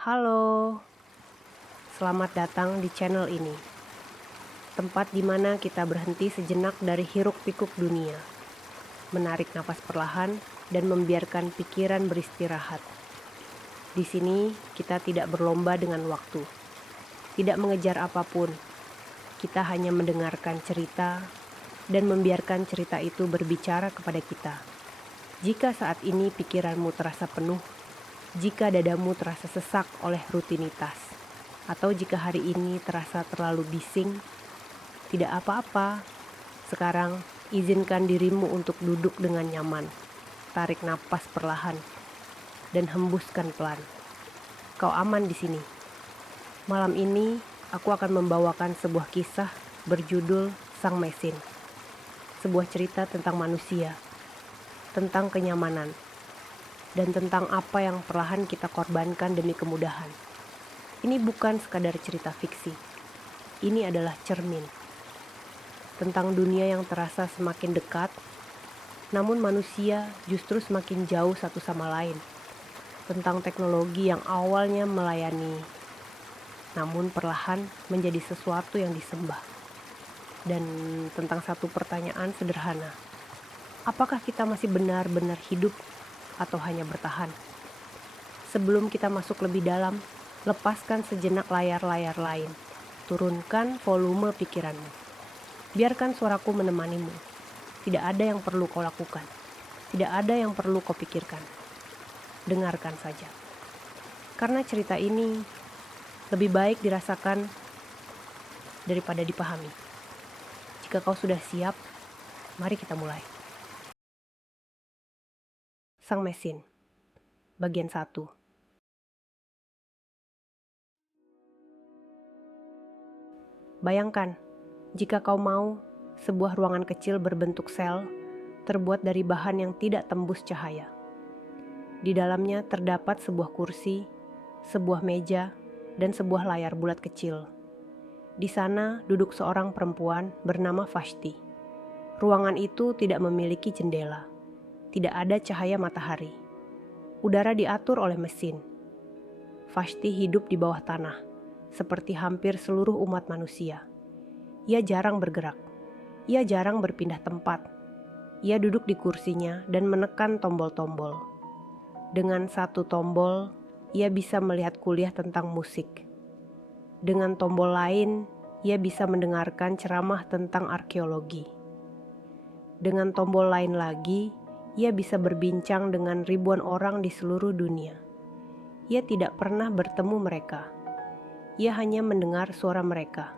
Halo, selamat datang di channel ini. Tempat di mana kita berhenti sejenak dari hiruk-pikuk dunia, menarik napas perlahan dan membiarkan pikiran beristirahat. Di sini kita tidak berlomba dengan waktu, tidak mengejar apapun. Kita hanya mendengarkan cerita dan membiarkan cerita itu berbicara kepada kita. Jika saat ini pikiranmu terasa penuh, jika dadamu terasa sesak oleh rutinitas, atau jika hari ini terasa terlalu bising, tidak apa-apa. Sekarang, izinkan dirimu untuk duduk dengan nyaman. Tarik napas perlahan dan hembuskan pelan. Kau aman di sini. Malam ini, aku akan membawakan sebuah kisah berjudul Sang Mesin. Sebuah cerita tentang manusia, tentang kenyamanan, dan tentang apa yang perlahan kita korbankan demi kemudahan. Ini bukan sekadar cerita fiksi. Ini adalah cermin tentang dunia yang terasa semakin dekat, namun manusia justru semakin jauh satu sama lain. Tentang teknologi yang awalnya melayani, namun perlahan menjadi sesuatu yang disembah. Dan tentang satu pertanyaan sederhana. Apakah kita masih benar-benar hidup atau hanya bertahan? Sebelum kita masuk lebih dalam, lepaskan sejenak layar-layar lain. Turunkan volume pikiranmu. Biarkan suaraku menemanimu. Tidak ada yang perlu kau lakukan. Tidak ada yang perlu kau pikirkan. Dengarkan saja. Karena cerita ini lebih baik dirasakan daripada dipahami. Jika kau sudah siap, mari kita mulai. Sang Mesin, bagian 1. Bayangkan, jika kau mau, sebuah ruangan kecil berbentuk sel, terbuat dari bahan yang tidak tembus cahaya. Di dalamnya terdapat sebuah kursi, sebuah meja, dan sebuah layar bulat kecil. Di sana duduk seorang perempuan bernama Vashti. Ruangan itu tidak memiliki jendela. Tidak ada cahaya matahari. Udara diatur oleh mesin. Vashti hidup di bawah tanah, seperti hampir seluruh umat manusia. Ia jarang bergerak. Ia jarang berpindah tempat. Ia duduk di kursinya dan menekan tombol-tombol. Dengan satu tombol, ia bisa melihat kuliah tentang musik. Dengan tombol lain, ia bisa mendengarkan ceramah tentang arkeologi. Dengan tombol lain lagi, ia bisa berbincang dengan ribuan orang di seluruh dunia. Ia tidak pernah bertemu mereka. Ia hanya mendengar suara mereka.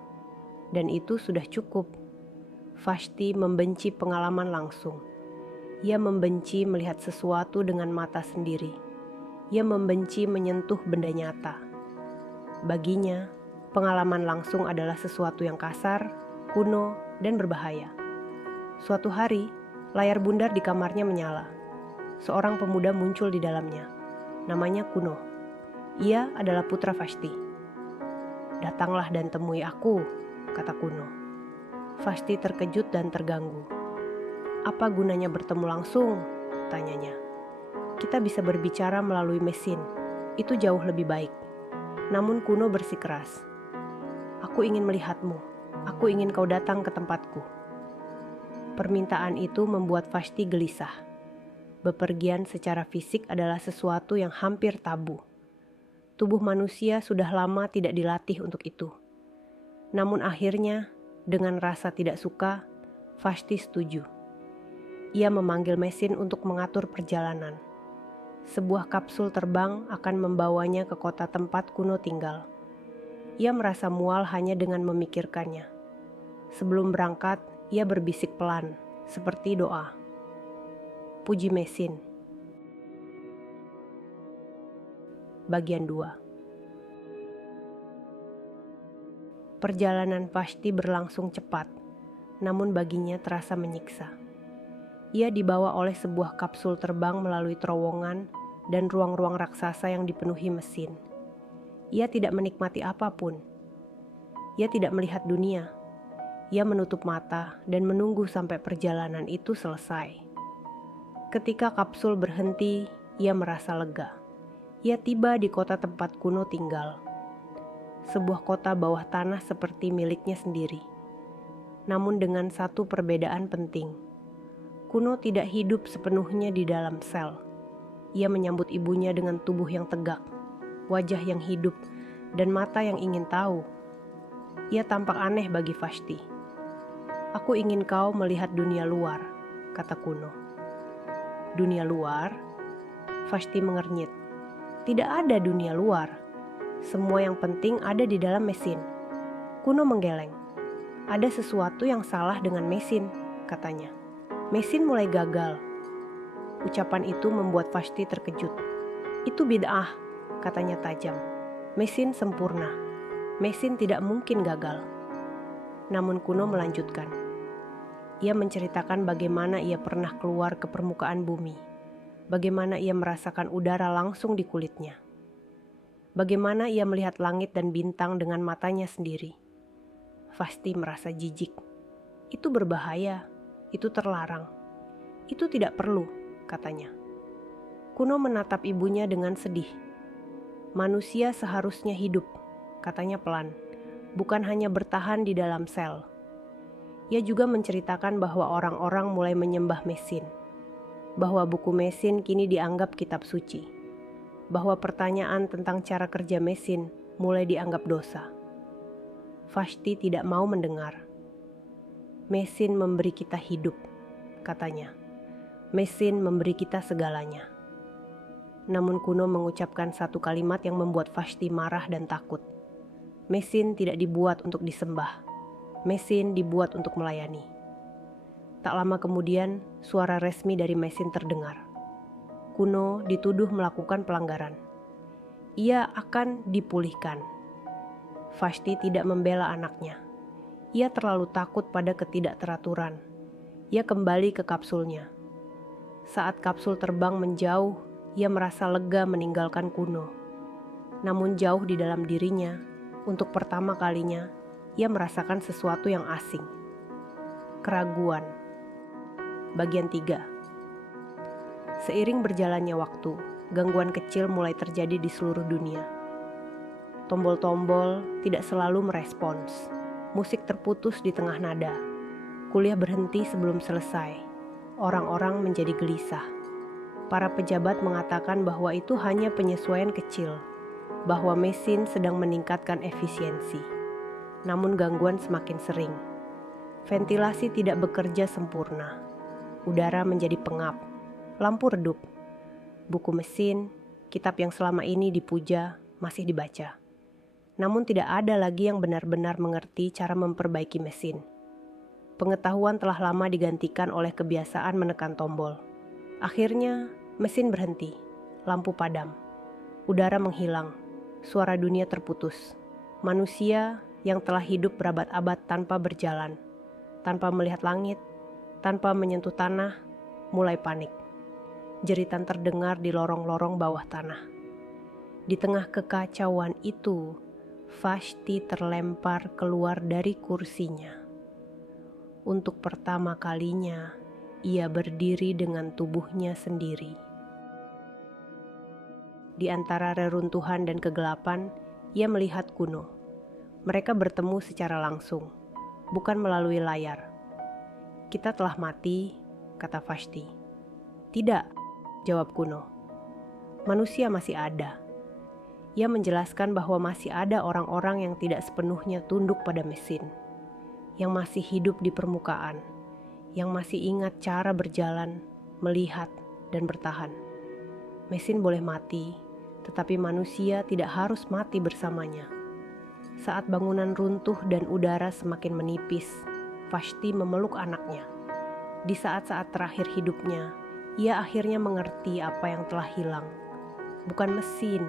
Dan itu sudah cukup. Vashti membenci pengalaman langsung. Ia membenci melihat sesuatu dengan mata sendiri. Ia membenci menyentuh benda nyata. Baginya, pengalaman langsung adalah sesuatu yang kasar, kuno, dan berbahaya. Suatu hari, layar bundar di kamarnya menyala. Seorang pemuda muncul di dalamnya. Namanya Kuno. Ia adalah putra Vashti. "Datanglah dan temui aku," kata Kuno. Vashti terkejut dan terganggu. "Apa gunanya bertemu langsung?" tanyanya. "Kita bisa berbicara melalui mesin. Itu jauh lebih baik." Namun Kuno bersikeras. "Aku ingin melihatmu. Aku ingin kau datang ke tempatku." Permintaan itu membuat Vashti gelisah. Bepergian secara fisik adalah sesuatu yang hampir tabu. Tubuh manusia sudah lama tidak dilatih untuk itu. Namun akhirnya, dengan rasa tidak suka, Vashti setuju. Ia memanggil mesin untuk mengatur perjalanan. Sebuah kapsul terbang akan membawanya ke kota tempat Kuno tinggal. Ia merasa mual hanya dengan memikirkannya. Sebelum berangkat, ia berbisik pelan, seperti doa. Puji mesin. Bagian 2. Perjalanan Vashti berlangsung cepat, namun baginya terasa menyiksa. Ia dibawa oleh sebuah kapsul terbang melalui terowongan dan ruang-ruang raksasa yang dipenuhi mesin. Ia tidak menikmati apapun. Ia tidak melihat dunia. Ia menutup mata dan menunggu sampai perjalanan itu selesai. Ketika kapsul berhenti, ia merasa lega. Ia tiba di kota tempat Kuno tinggal. Sebuah kota bawah tanah seperti miliknya sendiri. Namun dengan satu perbedaan penting. Kuno tidak hidup sepenuhnya di dalam sel. Ia menyambut ibunya dengan tubuh yang tegak, wajah yang hidup, dan mata yang ingin tahu. Ia tampak aneh bagi Vashti. "Aku ingin kau melihat dunia luar," kata Kuno. "Dunia luar?" Vashti mengernyit. "Tidak ada dunia luar. Semua yang penting ada di dalam mesin." Kuno menggeleng. "Ada sesuatu yang salah dengan mesin," katanya. "Mesin mulai gagal." Ucapan itu membuat Vashti terkejut. "Itu bid'ah," katanya tajam. "Mesin sempurna. Mesin tidak mungkin gagal." Namun Kuno melanjutkan. Ia menceritakan bagaimana ia pernah keluar ke permukaan bumi. Bagaimana ia merasakan udara langsung di kulitnya. Bagaimana ia melihat langit dan bintang dengan matanya sendiri. Vashti merasa jijik. "Itu berbahaya. Itu terlarang. Itu tidak perlu," katanya. Kuno menatap ibunya dengan sedih. "Manusia seharusnya hidup," katanya pelan, "bukan hanya bertahan di dalam sel." Ia juga menceritakan bahwa orang-orang mulai menyembah mesin, bahwa buku mesin kini dianggap kitab suci, bahwa pertanyaan tentang cara kerja mesin mulai dianggap dosa. Vashti tidak mau mendengar. "Mesin memberi kita hidup," katanya. "Mesin memberi kita segalanya." Namun Kuno mengucapkan satu kalimat yang membuat Vashti marah dan takut. Mesin tidak dibuat untuk disembah. Mesin dibuat untuk melayani. Tak lama kemudian, suara resmi dari mesin terdengar. Kuno dituduh melakukan pelanggaran. Ia akan dipulihkan. Vashti tidak membela anaknya. Ia terlalu takut pada ketidakteraturan. Ia kembali ke kapsulnya. Saat kapsul terbang menjauh, ia merasa lega meninggalkan Kuno. Namun jauh di dalam dirinya, untuk pertama kalinya, ia merasakan sesuatu yang asing. Keraguan. Bagian 3. Seiring berjalannya waktu, gangguan kecil mulai terjadi di seluruh dunia. Tombol-tombol tidak selalu merespons. Musik terputus di tengah nada. Kuliah berhenti sebelum selesai. Orang-orang menjadi gelisah. Para pejabat mengatakan bahwa itu hanya penyesuaian kecil, bahwa mesin sedang meningkatkan efisiensi. Namun gangguan semakin sering. Ventilasi tidak bekerja sempurna. Udara menjadi pengap. Lampu redup. Buku mesin, kitab yang selama ini dipuja, masih dibaca. Namun tidak ada lagi yang benar-benar mengerti cara memperbaiki mesin. Pengetahuan telah lama digantikan oleh kebiasaan menekan tombol. Akhirnya, mesin berhenti. Lampu padam. Udara menghilang. Suara dunia terputus. Manusia yang telah hidup berabad-abad tanpa berjalan, tanpa melihat langit, tanpa menyentuh tanah, mulai panik. Jeritan terdengar di lorong-lorong bawah tanah. Di tengah kekacauan itu, Vashti terlempar keluar dari kursinya. Untuk pertama kalinya, ia berdiri dengan tubuhnya sendiri. Di antara reruntuhan dan kegelapan, ia melihat Kuno. Mereka bertemu secara langsung, bukan melalui layar. "Kita telah mati," kata Vashti. "Tidak," jawab Kuno. "Manusia masih ada." Ia menjelaskan bahwa masih ada orang-orang yang tidak sepenuhnya tunduk pada mesin, yang masih hidup di permukaan, yang masih ingat cara berjalan, melihat, dan bertahan. Mesin boleh mati, tetapi manusia tidak harus mati bersamanya. Saat bangunan runtuh dan udara semakin menipis, Vashti memeluk anaknya. Di saat-saat terakhir hidupnya, ia akhirnya mengerti apa yang telah hilang. Bukan mesin,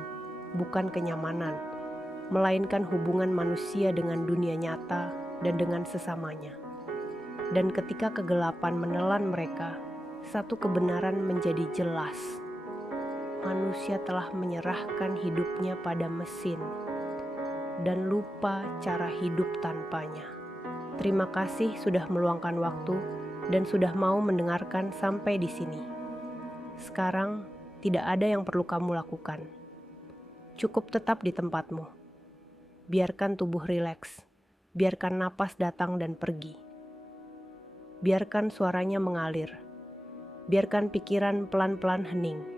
bukan kenyamanan, melainkan hubungan manusia dengan dunia nyata dan dengan sesamanya. Dan ketika kegelapan menelan mereka, satu kebenaran menjadi jelas. Manusia telah menyerahkan hidupnya pada mesin dan lupa cara hidup tanpanya. Terima kasih sudah meluangkan waktu dan sudah mau mendengarkan sampai di sini. Sekarang tidak ada yang perlu kamu lakukan. Cukup tetap di tempatmu. Biarkan tubuh rileks. Biarkan napas datang dan pergi. Biarkan suaranya mengalir. Biarkan pikiran pelan-pelan hening.